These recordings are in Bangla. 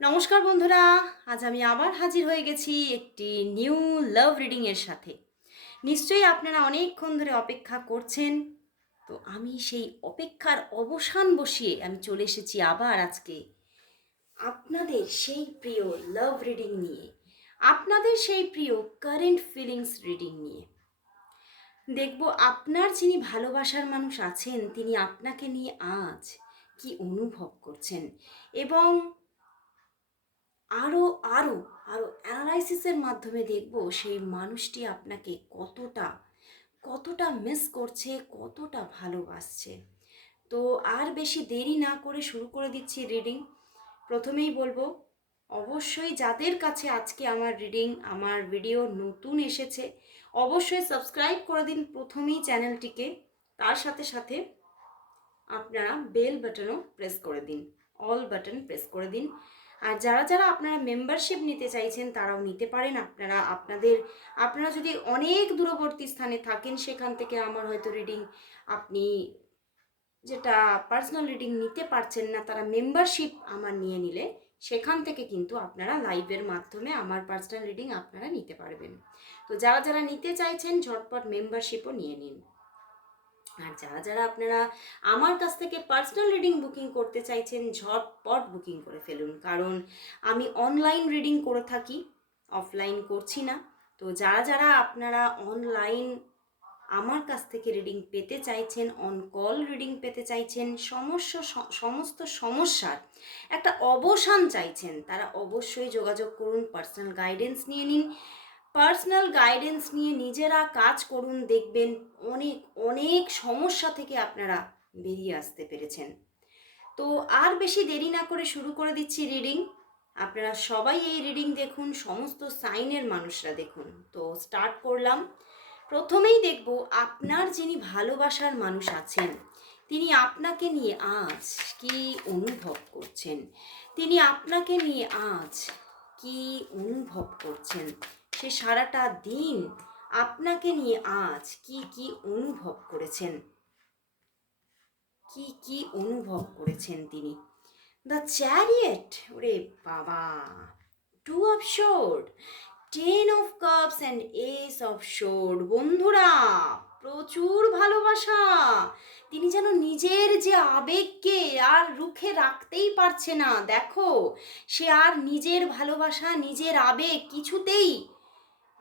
নমস্কার বন্ধুরা, আজ আমি আবার হাজির হয়ে গেছি একটি নিউ লাভ রিডিংয়ের সাথে। নিশ্চয়ই আপনারা অনেকক্ষণ ধরে অপেক্ষা করছেন, তো আমি সেই অপেক্ষার অবসান বসিয়ে আমি চলে এসেছি আবার আজকে আপনাদের সেই প্রিয় লাভ রিডিং নিয়ে, আপনাদের সেই প্রিয় কারেন্ট ফিলিংস রিডিং নিয়ে। দেখব আপনার যিনি ভালোবাসার মানুষ আছেন, তিনি আপনাকে নিয়ে আজ কি অনুভব করছেন এবং আরও আরও আরও অ্যানালাইসিসের মাধ্যমে দেখব সেই মানুষটি আপনাকে কতটা কতটা মিস করছে, কতটা ভালোবাসছে। তো আর বেশি দেরি না করে শুরু করে দিচ্ছি রিডিং প্রথমেই বলব, অবশ্যই যাদের কাছে আজকে আমার রিডিং আমার ভিডিও নতুন এসেছে, অবশ্যই সাবস্ক্রাইব করে দিন প্রথমেই চ্যানেলটিকে তার সাথে সাথে আপনারা বেল বাটনও প্রেস করে দিন। অল বাটন প্রেস করে দিন। আর যারা যারা আপনারা মেম্বারশিপ নিতে চাইছেন, তারাও নিতে পারেন। আপনারা, আপনাদের, আপনারা যদি অনেক দূরবর্তী স্থানে থাকেন, সেখান থেকে আমার হয়তো রিডিং আপনি যেটা পার্সোনাল রিডিং নিতে পারছেন না, তারা মেম্বারশিপ আমার নিয়ে নিলে, সেখান থেকে কিন্তু আপনারা লাইভের মাধ্যমে আমার পার্সোনাল রিডিং আপনারা নিতে পারবেন। তো যারা যারা নিতে চাইছেন, ঝটপট মেম্বারশিপও নিয়ে নিন। আর যারা যারা আপনারা আমার কাছ থেকে পার্সোনাল রিডিং বুকিং করতে চাইছেন, ঝটপট বুকিং করে ফেলুন। কারণ আমি অনলাইন রিডিং করে থাকি অফলাইন করছি না। তো যারা যারা আপনারা অনলাইন আমার কাছ থেকে রিডিং পেতে চাইছেন অন কল রিডিং পেতে চাইছেন, সমস্যা, সমস্ত সমস্যার একটা অবসান চাইছেন, তারা অবশ্যই যোগাযোগ করুন পার্সোনাল গাইডেন্স নিয়ে নিন। পার্সোনাল গাইডেন্স নিয়ে নিজেরা কাজ করুন, দেখবেন অনেক অনেক সমস্যা থেকে আপনারা বেরিয়ে আসতে পেরেছেন। তো আর বেশি দেরি না করে শুরু করে দিচ্ছি রিডিং। আপনারা সবাই এই রিডিং দেখুন, সমস্ত সাইনের মানুষরা দেখুন। তো স্টার্ট করলাম। প্রথমেই দেখব আপনার যিনি ভালোবাসার মানুষ আছেন, তিনি আপনাকে নিয়ে আজ কি অনুভব করছেন? তিনি আপনাকে নিয়ে আজ কি অনুভব করছেন? সে সারাটা দিন আপনাকে নিয়ে আজ কি কি অনুভব করেছেন? কি কি অনুভব করেছেন তিনি? দ্য চ্যারিয়েট ওরে বাবা! Two of sword ten of cups and ace of sword বন্ধুরা, প্রচুর ভালোবাসা। তিনি যেন নিজের যে আবেগকে আর রুখে রাখতেই পারছে না। দেখো, সে আর নিজের ভালোবাসা, নিজের আবেগ কিছুতেই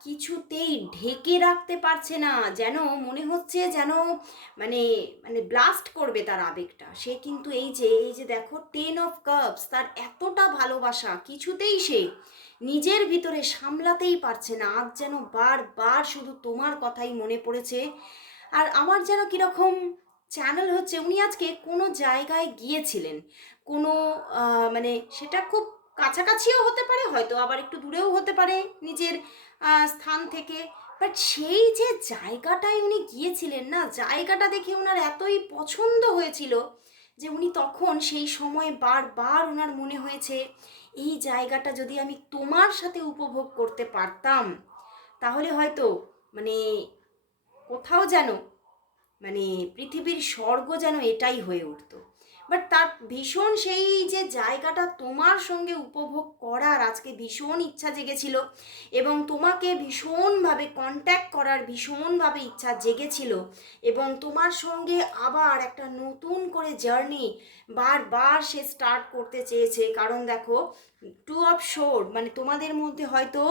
কিছুতেই ঢেকে রাখতে পারছে না, যেন মনে হচ্ছে যেন মানে মানে ব্লাস্ট করবে তার আবেগটা। সে কিন্তু এই যে এই যে দেখো টেন অফ কাপস তার এতটা ভালোবাসা, কিছুতেই সে নিজের ভিতরে সামলাতেই পারছে না। আজ যেন বারবার শুধু তোমার কথাই মনে পড়েছে। আর আমার যেন কীরকম চ্যানেল হচ্ছে, উনি আজকে কোনো জায়গায় গিয়েছিলেন। কোনো মানে সেটা খুব কাছাকাছিও হতে পারে, হয়তো আবার একটু দূরেও হতে পারে নিজের স্থান থেকে। বাট সেই যে জায়গাটায় উনি গিয়েছিলেন না, জায়গাটা দেখে ওনার এতই পছন্দ হয়েছিল যে উনি তখন সেই সময় বারবার ওনার মনে হয়েছে, এই জায়গাটা যদি আমি তোমার সাথে উপভোগ করতে পারতাম, তাহলে হয়তো মানে কোথাও যেন মানে পৃথিবীর স্বর্গ যেন এটাই হয়ে উঠতো। বাট তার ভীষণ সেই যে জায়গাটা তোমার সঙ্গে উপভোগ করার আজকে ভীষণ ইচ্ছা জেগেছিল এবং তোমাকে ভীষণভাবে কন্ট্যাক্ট করার ভীষণভাবে ইচ্ছা জেগেছিল এবং তোমার সঙ্গে আবার একটা নতুন করে জার্নি বারবার সে স্টার্ট করতে চেয়েছে। কারণ দেখো টু অফ শোর মানে তোমাদের মধ্যে হয়তো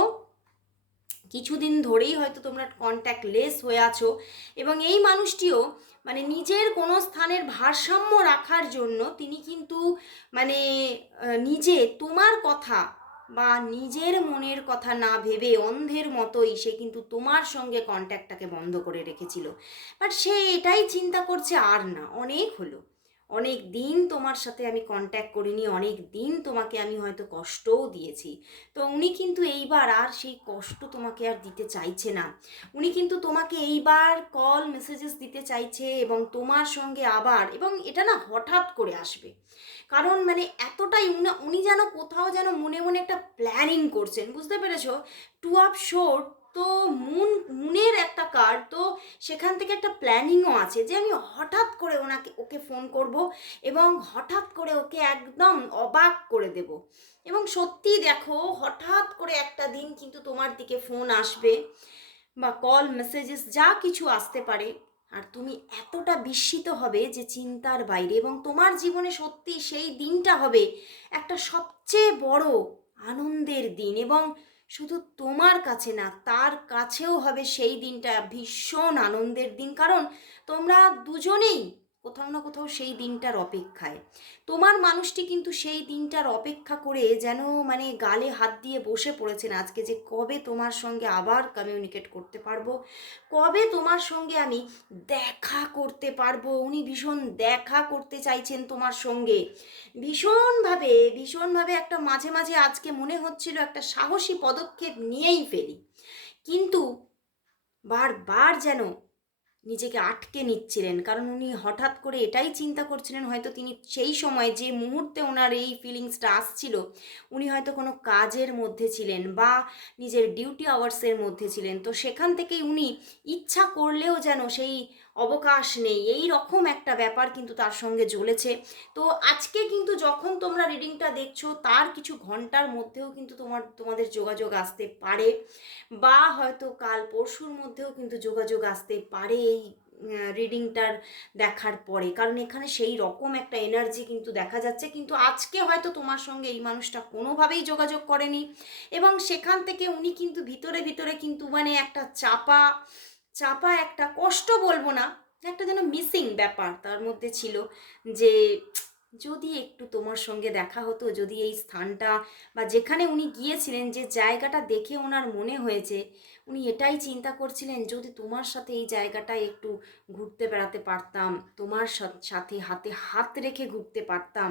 কিছুদিন ধরেই হয়তো তোমরা কন্ট্যাক্ট লেস হয়ে আছো এবং এই মানুষটিও মানে নিজের কোনো স্থানের ভারসাম্য রাখার জন্য তিনি কিন্তু মানে নিজে তোমার কথা বা নিজের মনের কথা না ভেবে অন্ধের মতোই সে কিন্তু তোমার সঙ্গে কন্ট্যাক্টটাকে বন্ধ করে রেখেছিল। বাট সে এটাই চিন্তা করছে আর না, অনেক হলো। অনেক দিন তোমার সাথে আমি কন্ট্যাক্ট করিনি, অনেক দিন তোমাকে আমি হয়তো কষ্টও দিয়েছি। তো উনি কিন্তু এইবার আর সেই কষ্ট তোমাকে আর দিতে চাইছে না। উনি কিন্তু তোমাকে এইবার কল মেসেজেস দিতে চাইছে এবং তোমার সঙ্গে আবার, এবং এটা না হঠাৎ করে আসবে। কারণ মানে এতটাই উনি উনি যেন কোথাও যেন মনে মনে একটা প্ল্যানিং করছেন, বুঝতে পেরেছ? টু আপ শোর তো মুন, মুনের একটা কার্ড তো সেখান থেকে একটা প্ল্যানিংও আছে যে আমি হঠাৎ করে ওনাকে, ওকে ফোন করব এবং হঠাৎ করে ওকে একদম অবাক করে দেব। এবং সত্যি দেখো, হঠাৎ করে একটা দিন কিন্তু তোমার দিকে ফোন আসবে বা কল মেসেজেস যা কিছু আসতে পারে। আর তুমি এতটা বিস্মিত হবে যে চিন্তার বাইরে এবং তোমার জীবনে সত্যি সেই দিনটা হবে একটা সবচেয়ে বড় আনন্দের দিন এবং শুধু তোমার কাছে না, তার কাছেও হবে সেই দিনটা, ভীষণ আনন্দের দিন। কারণ তোমরা দুজনেই কোথাও না কোথাও সেই দিনটার অপেক্ষায়। তোমার মানুষটি কিন্তু সেই দিনটার অপেক্ষা করে যেন মানে গালে হাত দিয়ে বসে পড়েছেন। আজকে যে কবে তোমার সঙ্গে আবার কমিউনিকেট করতে পারব? কবে তোমার সঙ্গে আমি দেখা করতে পারব? উনি ভীষণ দেখা করতে চাইছেন তোমার সঙ্গে। ভীষণভাবে ভীষণভাবে একটা মাঝে মাঝে আজকে মনে হচ্ছিল একটা সাহসী পদক্ষেপ নিয়েই ফেলি। কিন্তু বারবার যেন নিজেকে আটকে নিচ্ছিলেন। কারণ উনি হঠাৎ করে এটাই চিন্তা করছিলেন, হয়তো তিনি সেই সময় যে মুহূর্তে ওনার এই ফিলিংসটা আসছিল, উনি হয়তো কোনো কাজের মধ্যে ছিলেন বা নিজের ডিউটি আওয়ার্সের মধ্যে ছিলেন। তো সেখান থেকেই উনি ইচ্ছা করলেও যেন সেই অবকাশ নেই। এই রকম একটা ব্যাপার কিন্তু তার সঙ্গে জ্বলেছে। তো আজকে কিন্তু যখন তোমরা রিডিংটা দেখছ, তার কিছু ঘণ্টার মধ্যেও কিন্তু তোমার, তোমাদের যোগাযোগ আসতে পারে বা হয়তো কাল পরশুর মধ্যেও কিন্তু যোগাযোগ আসতে পারে এই রিডিংটার দেখার পরে। কারণ এখানে সেই রকম একটা এনার্জি কিন্তু দেখা যাচ্ছে। কিন্তু আজকে হয়তো তোমার সঙ্গে এই মানুষটা কোনোভাবেই যোগাযোগ করেনি এবং সেখান থেকে উনি কিন্তু ভিতরে ভিতরে কিন্তু মানে একটা চাপা চাপা একটা কষ্ট বলব না, একটা যেন মিসিং ব্যাপার তার মধ্যে ছিল যে, যদি একটু তোমার সঙ্গে দেখা হতো, যদি এই স্থানটা বা যেখানে উনি গিয়েছিলেন, যে জায়গাটা দেখে ওনার মনে হয়েছে উনি এটাই চিন্তা করছিলেন যদি তোমার সাথে এই জায়গাটায় একটু ঘুরতে বেড়াতে পারতাম, তোমার সাথে হাতে হাত রেখে ঘুরতে পারতাম,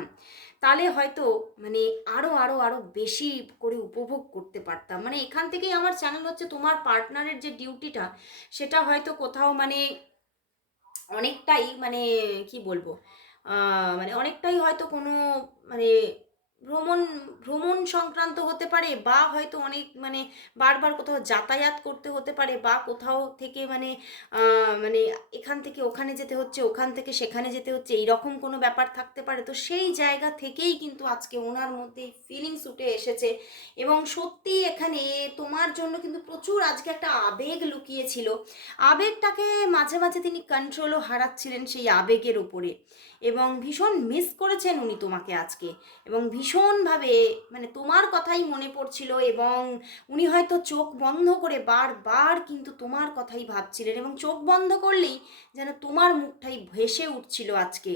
তাহলে হয়তো মানে আরও আরও আরও বেশি করে উপভোগ করতে পারতাম। মানে এখান থেকেই আমার চ্যানেল হচ্ছে তোমার পার্টনারের যে ডিউটিটা সেটা হয়তো কোথাও মানে অনেকটাই মানে কি বলব মানে অনেকটাই হয়তো কোনো মানে ভ্রমণ ভ্রমণ সংক্রান্ত হতে পারে বা হয়তো অনেক মানে বারবার কোথাও যাতায়াত করতে হতে পারে বা কোথাও থেকে মানে মানে এখান থেকে ওখানে যেতে হচ্ছে, ওখান থেকে সেখানে যেতে হচ্ছে, এইরকম কোনো ব্যাপার থাকতে পারে। তো সেই জায়গা থেকেই কিন্তু আজকে ওনার মধ্যে ফিলিংস উঠে এসেছে এবং সত্যি এখানে তোমার জন্য কিন্তু প্রচুর আজকে একটা আবেগ লুকিয়েছিল। আবেগটাকে মাঝে মাঝে তিনি কন্ট্রোলও হারাচ্ছিলেন সেই আবেগের উপরে। এবং ভীষণ মিস করেছেন উনি তোমাকে আজকে। এবং ভীষণভাবে মানে তোমার কথাই মনে পড়ছিল এবং উনি হয়তো চোখ বন্ধ করে বারবার কিন্তু তোমার কথাই ভাবছিলেন এবং চোখ বন্ধ করলেই যেন তোমার মুখটাই ভেসে উঠছিল আজকে।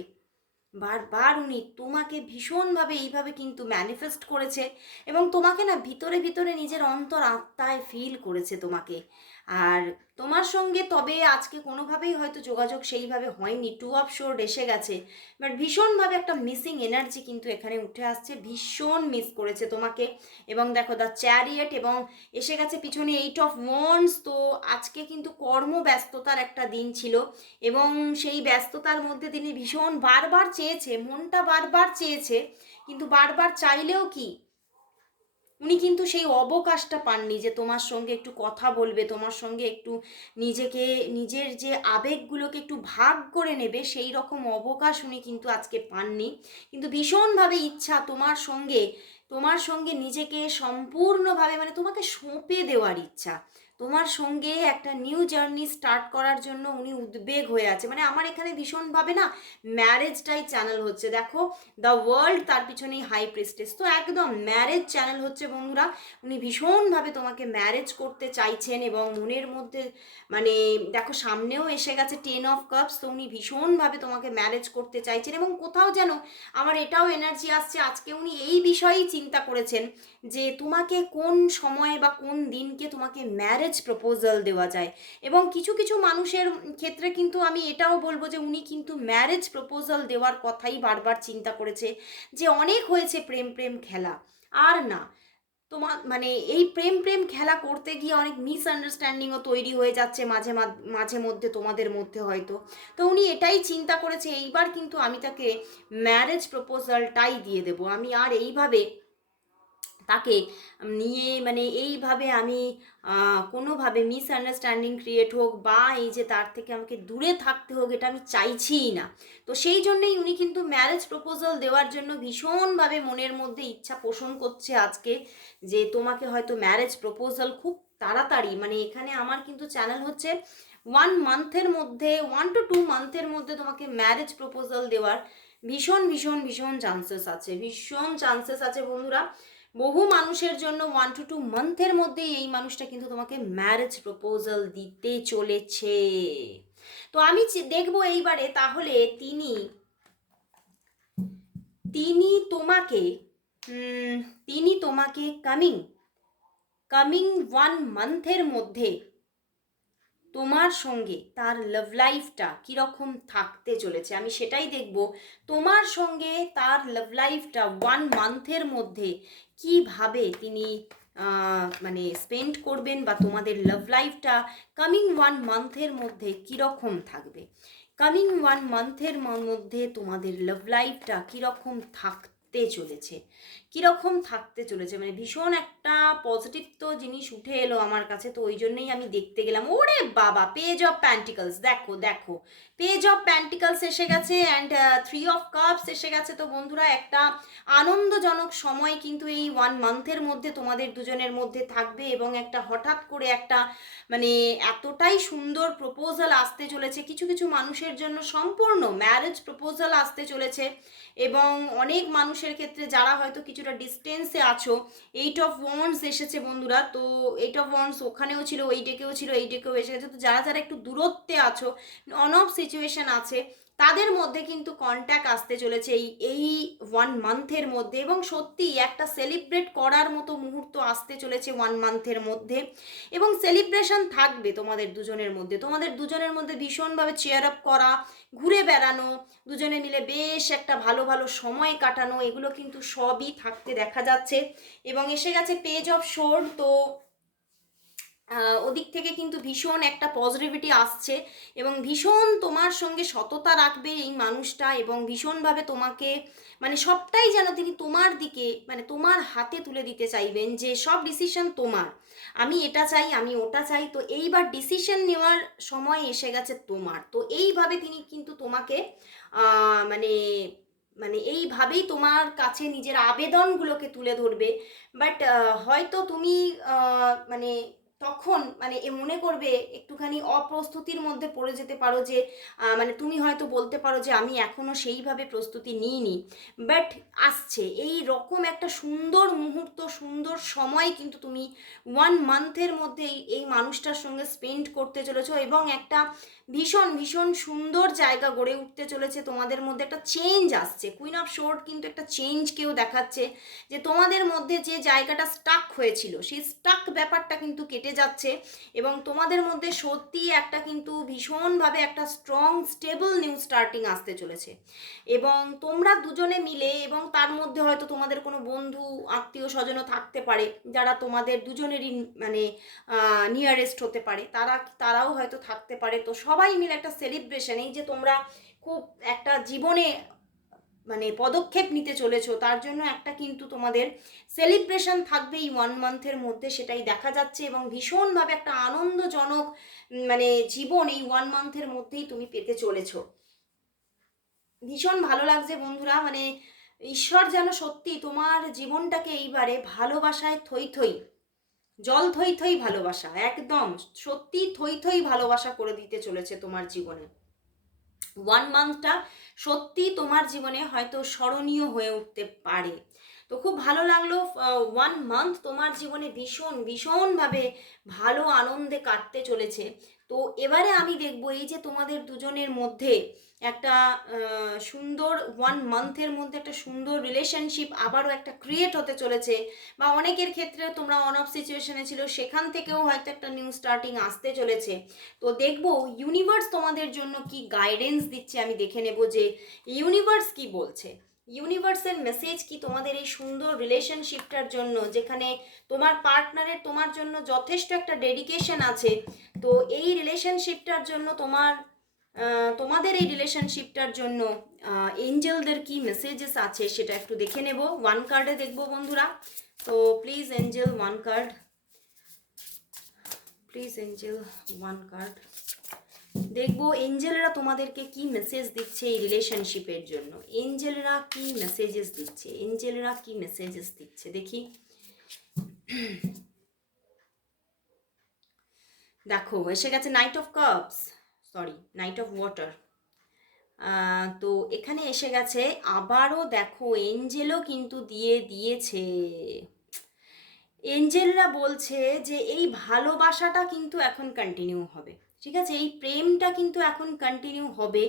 বারবার উনি তোমাকে ভীষণভাবে এইভাবে কিন্তু ম্যানিফেস্ট করেছে এবং তোমাকে না ভিতরে ভিতরে নিজের অন্তর আত্মায় ফিল করেছে তোমাকে। আর তোমার সঙ্গে তবে আজকে কোনোভাবেই হয়তো যোগাযোগ সেইভাবে হয়নি। টু অফ শোর এসে গেছে। বাট ভীষণভাবে একটা মিসিং এনার্জি কিন্তু এখানে উঠে আসছে। ভীষণ মিস করেছে তোমাকে। এবং দেখো দ্য চ্যারিয়েট এবং এসে গেছে পিছনে এইট অফ ওয়ান্স তো আজকে কিন্তু কর্মব্যস্ততার একটা দিন ছিল। এবং সেই ব্যস্ততার মধ্যে তিনি ভীষণ বারবার চেয়েছে। মনটা বারবার চেয়েছে। কিন্তু বারবার চাইলেও কি? উনি কিন্তু সেই অবকাশটা পাননি যে তোমার সঙ্গে একটু কথা বলবে, তোমার সঙ্গে একটু নিজেকে, নিজের যে আবেগগুলোকে একটু ভাগ করে নেবে, সেই রকম অবকাশ উনি কিন্তু আজকে পাননি। কিন্তু ভীষণভাবে ইচ্ছা তোমার সঙ্গে তোমার সঙ্গে নিজেকে সম্পূর্ণভাবে মানে তোমাকে সঁপে দেওয়ার ইচ্ছা। তোমার সঙ্গে একটা নিউ জার্নি স্টার্ট করার জন্য উনি উদ্বেগ হয়ে আছে। মানে আমার এখানে ভীষণভাবে না ম্যারেজটাই চ্যানেল হচ্ছে। দেখো দ্য ওয়ার্ল্ড তার পিছনেই হাই প্রেস্টেস তো একদম ম্যারেজ চ্যানেল হচ্ছে বন্ধুরা। উনি ভীষণভাবে তোমাকে ম্যারেজ করতে চাইছেন এবং মনের মধ্যে মানে দেখো, সামনেও এসে গেছে টেন অফ কাপস তো উনি ভীষণভাবে তোমাকে ম্যারেজ করতে চাইছেন এবং কোথাও যেন আমার এটাও এনার্জি আসছে। আজকে উনি এই বিষয়েই চিন্তা করেছেন যে তোমাকে কোন সময়ে বা কোন দিনকে তোমাকে ম্যারেজ প্রপোজাল দেওয়া যায়। এবং কিছু কিছু মানুষের ক্ষেত্রে কিন্তু আমি এটাও বলব যে উনি কিন্তু ম্যারেজ প্রপোজাল দেওয়ার কথাই বারবার চিন্তা করেছে যে অনেক হয়েছে প্রেম প্রেম খেলা। আর না, তোমার মানে এই প্রেম প্রেম খেলা করতে গিয়ে অনেক মিসআন্ডারস্ট্যান্ডিংও তৈরি হয়ে যাচ্ছে মাঝে মাঝে মধ্যে তোমাদের মধ্যে হয়তো। তো উনি এটাই চিন্তা করেছে, এইবার কিন্তু আমি তাকে ম্যারেজ প্রপোজালটাই দিয়ে দেবো। আমি আর এইভাবে তাকে নিয়ে মানে এইভাবে আমি কোনোভাবে মিসআন্ডারস্ট্যান্ডিং ক্রিয়েট হোক বা এই যে তার থেকে আমাকে দূরে থাকতে হোক এটা আমি চাইছিই না। তো সেই জন্যেই উনি কিন্তু ম্যারেজ প্রপোজাল দেওয়ার জন্য ভীষণভাবে মনের মধ্যে ইচ্ছা পোষণ করছে আজকে যে তোমাকে হয়তো ম্যারেজ প্রপোজাল খুব তাড়াতাড়ি মানে এখানে আমার কিন্তু চ্যানেল হচ্ছে ওয়ান মান্থের মধ্যে ওয়ান টু টু মান্থের মধ্যে তোমাকে ম্যারেজ প্রপোজাল দেওয়ার ভীষণ ভীষণ ভীষণ চান্সেস আছে, ভীষণ চান্সেস আছে বন্ধুরা। বহু মানুষের জন্য ওয়ান টু টু মান্থের মধ্যেই এই মানুষটা কিন্তু তোমাকে ম্যারেজ প্রপোজাল দিতে চলেছে। তো আমি দেখব এইবারে তাহলে তিনি তিনি তোমাকে তিনি তোমাকে কামিং কামিং ওয়ান মান্থের মধ্যে তোমার সঙ্গে তার লাভ লাইফটা কীরকম থাকতে চলেছে। আমি সেটাই দেখব। তোমার সঙ্গে তার লাভ লাইফটা ওয়ান মান্থের মধ্যে কীভাবে তিনি মানে স্পেন্ড করবেন বা তোমাদের লাভ লাইফটা কামিং ওয়ান মান্থের মধ্যে কীরকম থাকবে? কামিং ওয়ান মান্থের মধ্যে তোমাদের লাভ লাইফটা কীরকম থাকতে চলেছে? কীরকম থাকতে চলেছে? মানে ভীষণ একটা পজিটিভ তো জিনিস উঠে এলো আমার কাছে, তো ওই জন্যই আমি দেখতে গেলাম। ওরে বাবা পেজ অফ প্যান্টিকলস দেখো দেখো। পেজ অফ প্যান্টিকলস এসে গেছে অ্যান্ড থ্রি অফ কাপস এসে গেছে তো বন্ধুরা, একটা আনন্দজনক সময় কিন্তু এই ওয়ান মান্থের মধ্যে তোমাদের দুজনের মধ্যে থাকবে এবং একটা হঠাৎ করে একটা মানে এতটাই সুন্দর প্রপোজাল আসতে চলেছে। কিছু কিছু মানুষের জন্য সম্পূর্ণ ম্যারেজ প্রপোজাল আসতে চলেছে এবং অনেক মানুষের ক্ষেত্রে যারা হয়তো কিছুটা ডিস্টেন্সে আছো এইট অফ ওয়ান্স এসেছে বন্ধুরা, তো এইট অফ ওয়ান্স ওখানেও ছিল, ওই ডেকেও ছিল, এই ডেকেও এসে গেছে তো যারা যারা একটু দূরত্বে আছো অন অফ সিচুয়েশান আছে তাদের মধ্যে কিন্তু কন্ট্যাক্ট আসতে চলেছে এই এই ওয়ান মান্থের মধ্যে এবং সত্যি একটা সেলিব্রেট করার মতো মুহূর্ত আসতে চলেছে ওয়ান মান্থের মধ্যে এবং সেলিব্রেশন থাকবে তোমাদের দুজনের মধ্যে। তোমাদের দুজনের মধ্যে ভীষণভাবে চেয়ার আপ করা, ঘুরে বেড়ানো, দুজনে মিলে বেশ একটা ভালো ভালো সময় কাটানো, এগুলো কিন্তু সবই থাকতে দেখা যাচ্ছে এবং এসে গেছে পেজ অফ শোর তো ওদিক থেকে কিন্তু ভীষণ একটা পজিটিভিটি আসছে এবং ভীষণ তোমার সঙ্গে সততা রাখবে এই মানুষটা এবং ভীষণভাবে তোমাকে মানে সবটাই যেন তিনি তোমার দিকে মানে তোমার হাতে তুলে দিতে চাইবেন যে সব ডিসিশন তোমার। আমি এটা চাই, আমি ওটা চাই, তো এইবার ডিসিশন নেওয়ার সময় এসে গেছে তোমার। তো এইভাবে তিনি কিন্তু তোমাকে মানে মানে এইভাবেই তোমার কাছে নিজের আবেদনগুলোকে তুলে ধরবে। বাট হয়তো তুমি মানে তখন মানে এ মনে করবে একটুখানি অপ্রস্তুতির মধ্যে পড়ে যেতে পারো যে মানে তুমি হয়তো বলতে পারো যে আমি এখনও সেইভাবে প্রস্তুতি নিইনি। বাট আসছে, এই রকম একটা সুন্দর মুহূর্ত, সুন্দর সময় কিন্তু তুমি ওয়ান মান্থের মধ্যে এই- মানুষটার সঙ্গে স্পেন্ড করতে চলেছো এবং একটা ভীষণ ভীষণ সুন্দর জায়গা গড়ে উঠতে চলেছে। তোমাদের মধ্যে একটা চেঞ্জ আসছে। কুইন অফ শোর্ট কিন্তু একটা চেঞ্জকেও দেখাচ্ছে যে তোমাদের মধ্যে যে জায়গাটা স্টাক হয়েছিল, সেই স্টাক ব্যাপারটা কিন্তু কেটে যাচ্ছে এবং তোমাদের মধ্যে সত্যি একটা কিন্তু ভীষণভাবে একটা স্ট্রং স্টেবল নিউ স্টার্টিং আসতে চলেছে। এবং তোমরা দুজনে মিলে এবং তার মধ্যে হয়তো তোমাদের কোনো বন্ধু, আত্মীয় স্বজনও থাকতে পারে, যারা তোমাদের দুজনেরই মানে নিয়ারেস্ট হতে পারে, তারা, তারাও হয়তো থাকতে পারে। তো সবাই মিলে একটা সেলিব্রেশন এই যে তোমরা খুব একটা জীবনে মানে পদক্ষেপ নিতে চলেছো, তার জন্য একটা কিন্তু তোমাদের সেলিব্রেশন থাকবে এই ওয়ান মান্থের মধ্যে, সেটাই দেখা যাচ্ছে এবং ভীষণভাবে একটা আনন্দজনক মানে জীবন এই ওয়ান মান্থের মধ্যেই তুমি পেতে চলেছো। ভীষণ ভালো লাগছে বন্ধুরা মানে ঈশ্বর যেন সত্যি তোমার জীবনটাকে এইবারে ভালোবাসায় থই থই, জল থই থই ভালোবাসা, একদম সত্যি থই থই ভালোবাসা করে দিতে চলেছে তোমার জীবনে। ওয়ান মান্থটা সত্যি তোমার জীবনে হয়তো স্মরণীয় হয়ে উঠতে পারে। তো খুব ভালো লাগল ওয়ান মান্থ তোমার জীবনে ভীষণ, ভীষণভাবে ভালো আনন্দে কাটতে চলেছে। তো এবারে আমি দেখব এই যে তোমাদের দুজনের মধ্যে একটা সুন্দর ওয়ান মান্থের মধ্যে একটা সুন্দর রিলেশনশিপ আবারও একটা ক্রিয়েট হতে চলেছে। বা অনেকের ক্ষেত্রে তোমরা অন অফ সিচুয়েশনে ছিল, সেখান থেকেও হয়তো একটা নিউ স্টার্টিং আসতে চলেছে। তো দেখব ইউনিভার্স তোমাদের জন্য কি গাইডেন্স দিচ্ছে আমি দেখে নেব যে ইউনিভার্স কি বলছে। ইউনিভার্সের মেসেজ কি তোমাদের এই সুন্দর রিলেশনশিপটার জন্য, যেখানে তোমার পার্টনারের তোমার জন্য যথেষ্ট একটা ডেডিকেশন আছে। তো এই রিলেশনশিপটার জন্য তোমার তোমাদের এই রিলেশনশিপটার জন্য এঞ্জেলদের কি মেসেজেস আছে সেটা একটু দেখে নেব। ওয়ান কার্ডে দেখব বন্ধুরা। তো please angel one card please angel one card দেখব এঞ্জেলরা তোমাদেরকে কি মেসেজ দিচ্ছে এই রিলেশনশিপের জন্য। এঞ্জেলরা কি মেসেজেস দিচ্ছে? এঞ্জেলরা কি মেসেজেস দিচ্ছে? দেখি। দেখো, এসে গেছে knight of cups sorry knight of water তো এখানে এসে গেছে, আবারও দেখো এঞ্জেলও কিন্তু দিয়ে দিয়েছে। এঞ্জেলরা বলছে যে এই ভালোবাসাটা কিন্তু এখন কন্টিনিউ হবে। ঠিক আছে, এই প্রেমটা কিন্তু এখন কন্টিনিউ হবে।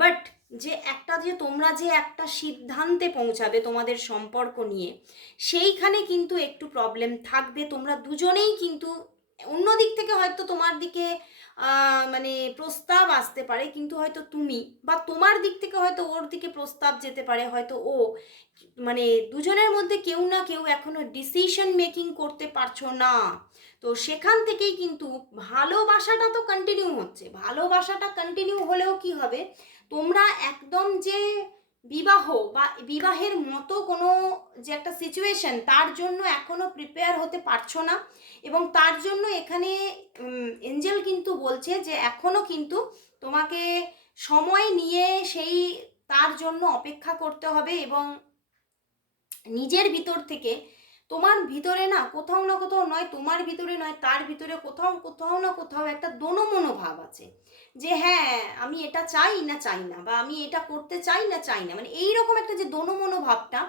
বাট যে একটা যে তোমরা যে একটা সিদ্ধান্তে পৌঁছাবে তোমাদের সম্পর্ক নিয়ে, সেইখানে কিন্তু একটু প্রবলেম থাকবে। তোমরা দুজনেই কিন্তু অন্য দিক থেকে হয়তো তোমার দিকে মানে প্রস্তাব আসতে পারে, কিন্তু হয়তো তুমি বা তোমার দিক থেকে হয়তো ওর দিকে প্রস্তাব যেতে পারে, হয়তো ও মানে দুজনের মধ্যে কেউ না কেউ এখনও ডিসিশন মেকিং করতে পারছ না। তো সেখান থেকেই কিন্তু ভালোবাসাটা তো কন্টিনিউ হচ্ছে, ভালোবাসাটা কন্টিনিউ হলেও কি হবে? তোমরা একদম যে বিবাহ বা বিবাহের মতো কোনো যে একটা সিচুয়েশন তার জন্য এখনও প্রিপেয়ার হতে পারছ না। এবং তার জন্য এখানে এঞ্জেল কিন্তু বলছে যে এখনও কিন্তু তোমাকে সময় নিয়ে সেই, তার জন্য অপেক্ষা করতে হবে এবং নিজের ভিতর থেকে তোমার ভিতরে না কোথাও না কোথাও নয়, তোমার ভিতরে নয়, তার ভিতরে কোথাও কোথাও না কোথাও একটা দোনমনো মনোভাব আছে। যে হ্যাঁ আমি এটা চাই না চাই না, বা আমি এটা করতে চাই না চাই না মানে এই রকম একটা যে দোনমনো মনোভাবটা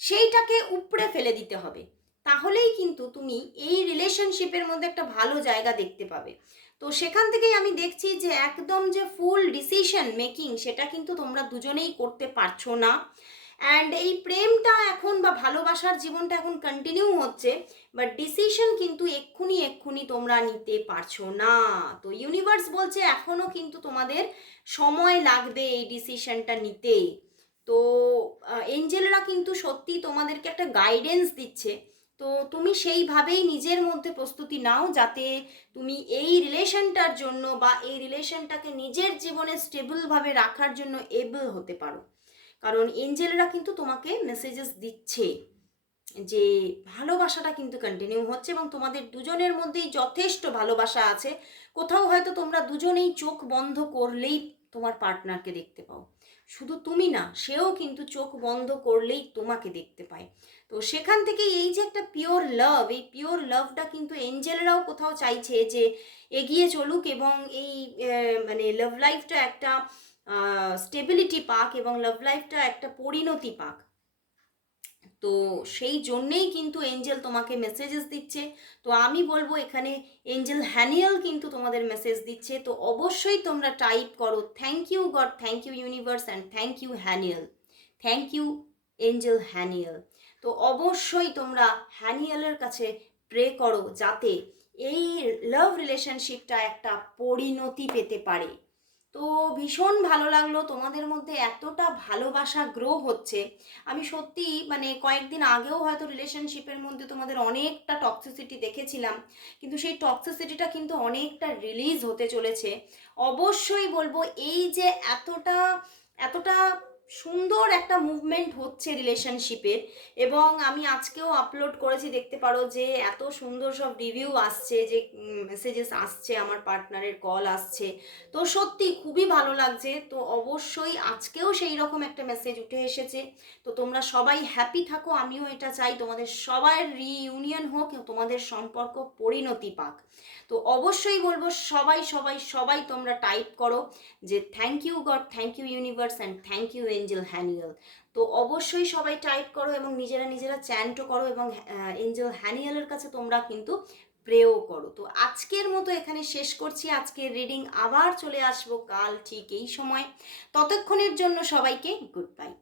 সেইটাকে উপড়ে ফেলে দিতে হবে। তাহলেই কিন্তু তুমি এই রিলেশনশিপের মধ্যে একটা ভালো জায়গা দেখতে পাবে। তো সেখান থেকেই আমি দেখছি যে একদম যে ফুল ডিসিশন মেকিং সেটা কিন্তু তোমরা দুজনেই করতে পারছ না। অ্যান্ড এই প্রেমটা এখন বা ভালোবাসার জীবনটা এখন কন্টিনিউ হচ্ছে বাট ডিসিশন কিন্তু এক্ষুনি এক্ষুনি তোমরা নিতে পারছ না। তো ইউনিভার্স বলছে এখনও কিন্তু তোমাদের সময় লাগবে এই ডিসিশনটা নিতে তো এঞ্জেলরা কিন্তু সত্যি তোমাদেরকে একটা গাইডেন্স দিচ্ছে। তো তুমি সেইভাবেই নিজের মধ্যে প্রস্তুতি নাও যাতে তুমি এই রিলেশনটার জন্য বা এই রিলেশনটাকে নিজের জীবনে স্টেবলভাবে রাখার জন্য এবল হতে পারো। কারণ এঞ্জেলরা কিন্তু তোমাকে মেসেজেস দিচ্ছে যে ভালোবাসাটা কিন্তু কন্টিনিউ হচ্ছে এবং তোমাদের দুজনের মধ্যেই যথেষ্ট ভালোবাসা আছে। কোথাও হয়তো তোমরা দুজনেই চোখ বন্ধ করলেই তোমার পার্টনারকে দেখতে পাও। শুধু তুমি না, সেও কিন্তু চোখ বন্ধ করলেই তোমাকে দেখতে পায়। তো সেখান থেকে এই যে একটা পিওর লাভ এই পিওর লাভটা কিন্তু এঞ্জেলরাও কোথাও চাইছে যে এগিয়ে চলুক এবং এই মানে লাভ লাইফটা একটা স্টেবিলিটি পাক এবং লাভ লাইফটা একটা পরিণতি পাক। তো সেই জন্যেই কিন্তু এঞ্জেল তোমাকে মেসেজেস দিচ্ছে। তো আমি বলব এখানে এঞ্জেল হ্যানিয়াল কিন্তু তোমাদের মেসেজ দিচ্ছে। তো অবশ্যই তোমরা টাইপ করো thank you God thank you universe and thank you Haniel thank you angel Haniel তো অবশ্যই তোমরা হ্যানিয়ালের কাছে প্রে করো যাতে এই লাভ রিলেশনশিপটা একটা পরিণতি পেতে পারে। তো ভীষণ ভালো লাগল। তোমাদের মধ্যে এতটা ভালোবাসা গ্রো হচ্ছে। আমি সত্যি মানে কয়েকদিন আগেও হয়তো রিলেশনশিপের মধ্যে তোমাদের অনেকটা টক্সিসিটি দেখেছিলাম। কিন্তু সেই টক্সিসিটিটা কিন্তু অনেকটা রিলিজ হতে চলেছে। অবশ্যই বলব এই যে এতটা এতটা সুন্দর একটা মুভমেন্ট হচ্ছে রিলেশনশিপের এবং আমি আজকেও আপলোড করেছি, দেখতে পারো যে এত সুন্দর সব রিভিউ আসছে, যে মেসেজেস আসছে, আমার পার্টনারের কল আসছে। তো সত্যি খুবই ভালো লাগছে। তো অবশ্যই আজকেও সেই রকম একটা মেসেজ উঠে এসেছে। তো তোমরা সবাই হ্যাপি থাকো, আমিও এটা চাই, তোমাদের সবার রিইউনিয়ন হোক, তোমাদের সম্পর্ক পরিণতি পাক। তো অবশ্যই বলব, সবাই সবাই সবাই তোমরা টাইপ করো যে thank you God thank you universe and thank you angel Haniel তো অবশ্যই সবাই টাইপ করো এবং নিজেরা নিজেরা চ্যান্টও করো এবং এঞ্জেল হ্যানিয়ালের কাছে তোমরা কিন্তু প্রেও করো। তো আজকের মতো এখানে শেষ করছি। আজকের রিডিং আবার চলে আসব কাল ঠিক এই সময়। ততক্ষণের জন্য সবাইকে গুড বাই